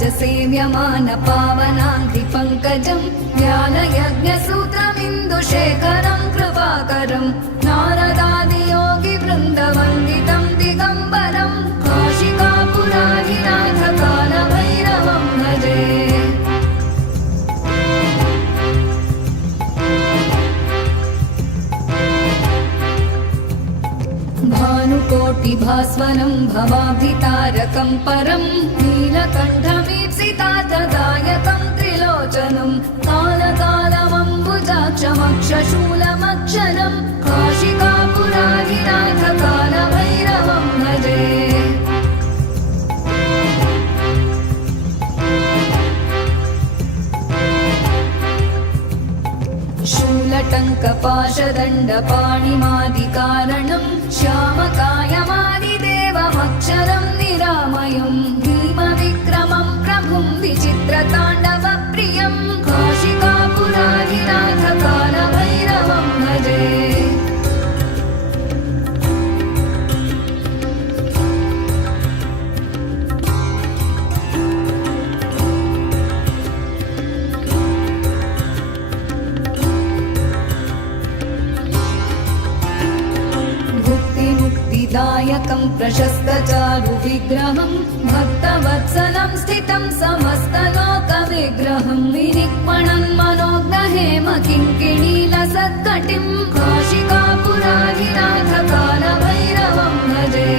सेव्यमान पावनाङ्घ्रिपङ्कजं ज्ञानयज्ञसूत्रमिन्दुशेखरं कृपाकरं नारदादियोगिवृन्दवन्दितं दिगम्बरं काशिकापुराधिनाथ कालभैरवं भजे। भानुकोटिभास्वरं भवाब्धितारकं परं नीलकण्ठमीप्सितार्थदायकं त्रिलोचनं कालकालमम्बुजाक्षमक्षशूलमक्षरं काशिकापुराधिनाथ कालभैरवं भजे। शूलटङ्कपाशदण्डपाणिमादिकारणं श्यामकायमादिदेवमक्षरं निरामयं भीमविक्रमं प्रभुं विचित्रताण्डवप्रियं काशिकापुराधिनाथ कालभैरवं भजे। दायकं प्रशस्तचारुविग्रहं भक्तवत्सलं स्थितं समस्तलोकविग्रहं विनिक्मणं मनोज्ञहेम किङ्किणीलसत्कटिं काशिकापुराधिनाथ कालभैरवं भजे।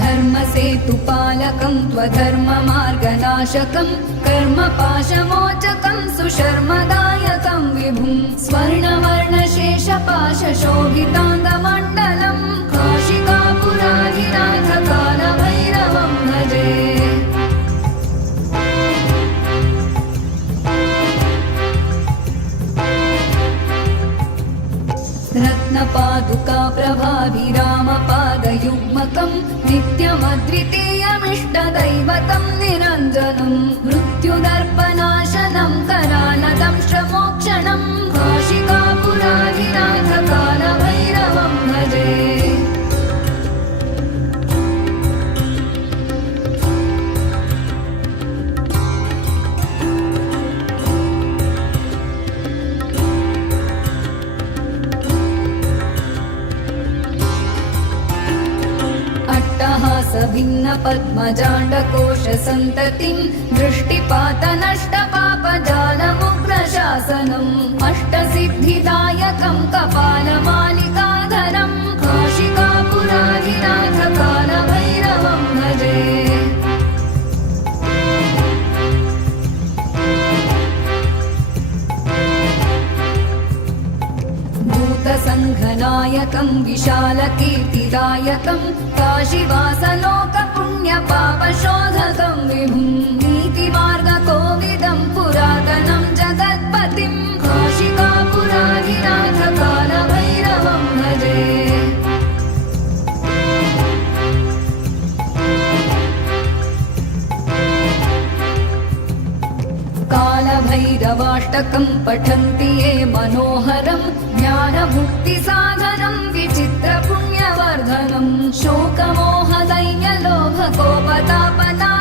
धर्मसेतुपालकं त्वधर्ममार्गनाशकं कर्मपाशमोचकं सुशर्मदायकं विभुं स्वर्णवर्णशेषपाशशोभिताङ्गमण्डलं काशिकापुराधिनाथ कालभैरवं भजे। रत्नपादुका प्रभाभिरामपादयुग्मकं नित्यमद्वितीयमिष्टदैवतं निरञ्जनं मृत्युदर्पनाशनं करालदंष्ट्रमोक्षणं काशिकापुराधिनाथ कालभैरवं भजे। भिन्न पद्मजाण्डकोशसन्ततिं दृष्टिपातनष्टपापजालमुग्रशासनम् अष्टसिद्धिदायकं कपालमालिकाधरं काशिकापुराधिनाथ कालभैरवं भजे। भूतसङ्घनायकं विशालकीर्तिदायकं काशीवासलोकपुण्यपापशोधकं विभुं नीतिमार्गकोविदं पुरातनं जगत्पतिं काशिकापुराधिनाथ कालभैरवं भजे। कालभैरवाष्टकं पठन्ति ये मनोहरं ज्ञानमुक्तिसाधनं विचित्रपुण्यवर्धनं शोकमोहदैन्यलोभकोपतापना